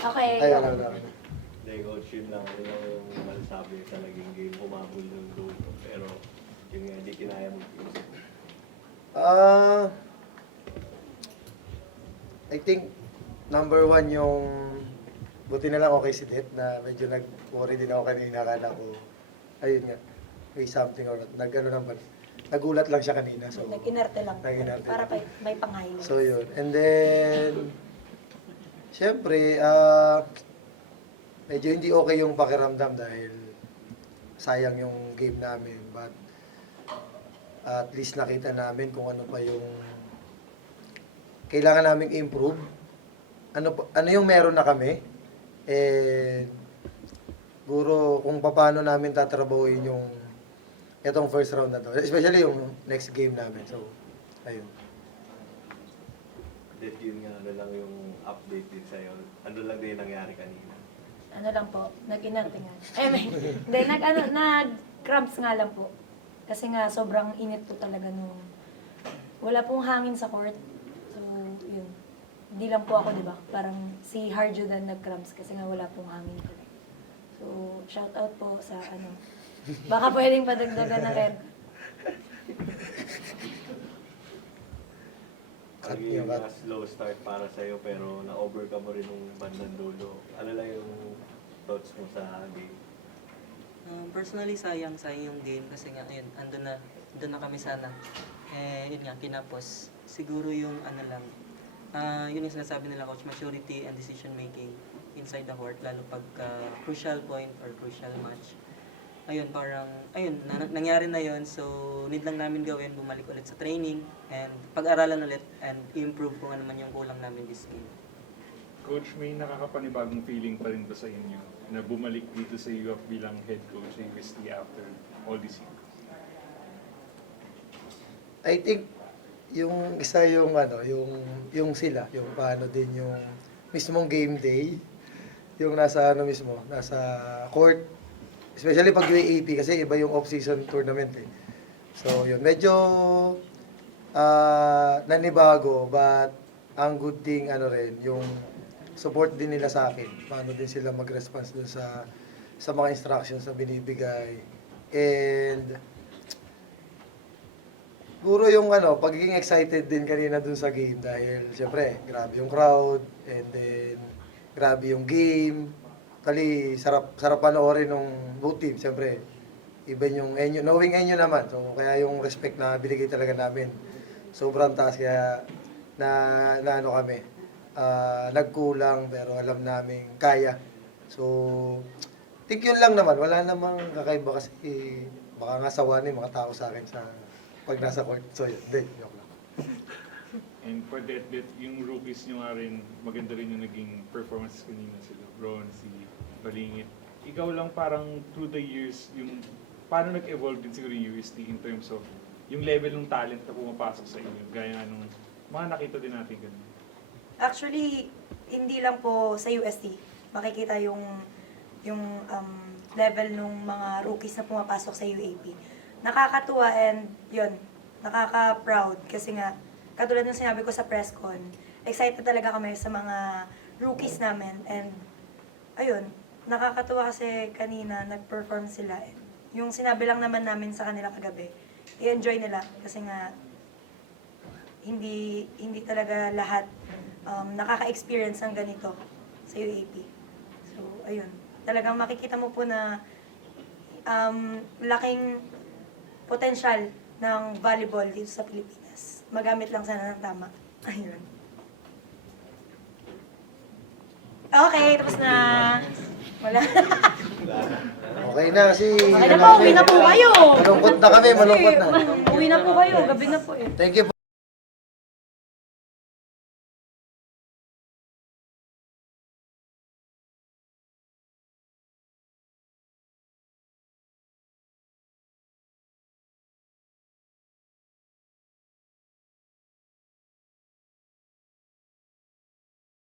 Okay. Ayun, ayun, ayun. Hindi, coach, yun lang. Yun lang yung masasabi sa naging game. Humabol yung dulo. Pero yun nga, hindi kinaya mag-isip. I think number one yung buti na lang okay si Det na medyo nag-worry din ako kanina. Akala ko, ayun nga, may something or nag-ano naman. Nagulat lang siya kanina. So, Nag-inerte lang. Nag-inerte Para lang. may pang-highlights. So yun. And then, syempre, medyo hindi okay yung pakiramdam dahil sayang yung game namin. But at least nakita namin kung ano pa yung kailangan naming improve. Ano yung meron na kami. And siguro kung paano namin tatrabahuin yung itong first round na to. Especially yung next game namin. So, ayun. That yun nga, ano lang yung update din sa'yo. Ano lang din yung nangyari kanina. Ano lang po, nag-inerte nga. Hindi, nag-cramps nga lang po. Kasi nga, sobrang init po talaga nung wala pong hangin sa court. So, yun. Hindi lang po ako, di ba? Parang si Harjo dan nag-cramps kasi nga wala pong hangin po. So, shout out po sa ano. Baka pwedeng padagdagan na red. Cut Naging yung cut. slow start para sa'yo pero na-overcome mo rin yung bandang dulo. Ano lang yung thoughts mo sa game? Personally, sayang yung game kasi nga, ayun, andun na kami sana. Yun nga, kinapos. Siguro yung ano lang, yun yung sinasabi nila coach, maturity and decision making inside the court, lalo pagka crucial point or crucial match. Ayun, parang, nangyari na yun, so need lang namin gawin, bumalik ulit sa training, and pag-aralan ulit, and improve kung ano man yung kulang namin this game. Coach, may nakakapanibagong feeling pa rin ba sa inyo na bumalik dito sa UF bilang head coach sa UST after all this year? I think yung isa yung ano, yung sila, yung paano din yung mismong game day, yung nasa ano mismo, nasa court, especially pag UAAP kasi iba yung off-season tournament eh. So yun, medyo nanibago but ang good thing ano rin, yung support din nila sa akin. Paano din sila mag-response dun sa mga instructions na binibigay. And siguro yung ano, pagiging excited din kanina dun sa game dahil syempre, grabe yung crowd and then grabe yung game. Kali sarap panoorin ng both team, syempre. Even yung Enyo, knowing Enyo naman. So kaya yung respect na binigay talaga namin. Sobrang taas kaya na ano kami. Nagkulang pero alam namin kaya. So think yun lang naman, wala namang kakaiba kasi baka nga sawanin mga tao sa akin sa pag nasa court. So yun, joke lang. And for that, yung rookies nyo nga rin, maganda rin yung naging performance kanina sila. Ron, si Balingit. Ikaw lang parang through the years, yung paano nag-evolve din siguro yung UST in terms of yung level ng talent na pumapasok sa inyo, gaya nga nung mga nakita din natin ganun. Actually, hindi lang po sa UST. Makikita yung level ng mga rookies na pumapasok sa UAP. Nakakatuwa and yun, nakaka-proud kasi nga, katulad ng sinabi ko sa press con, excited talaga kami sa mga rookies namin and ayun, nakakatuwa kasi kanina nag-perform sila. Yung sinabi lang naman namin sa kanila kagabi, i-enjoy nila kasi nga hindi talaga lahat nakaka-experience ng ganito sa UAP. So, ayun. Talagang makikita mo po na laking potensyal ng volleyball dito sa Pilipinas. Magamit lang sana ng tama. Ayun. Okay, tapos na. Wala. Okay na kasi Okay na po, uwi na po kayo. malungkot na kami, malungkot na. Uwi na po kayo, gabi na po eh. Thank you po.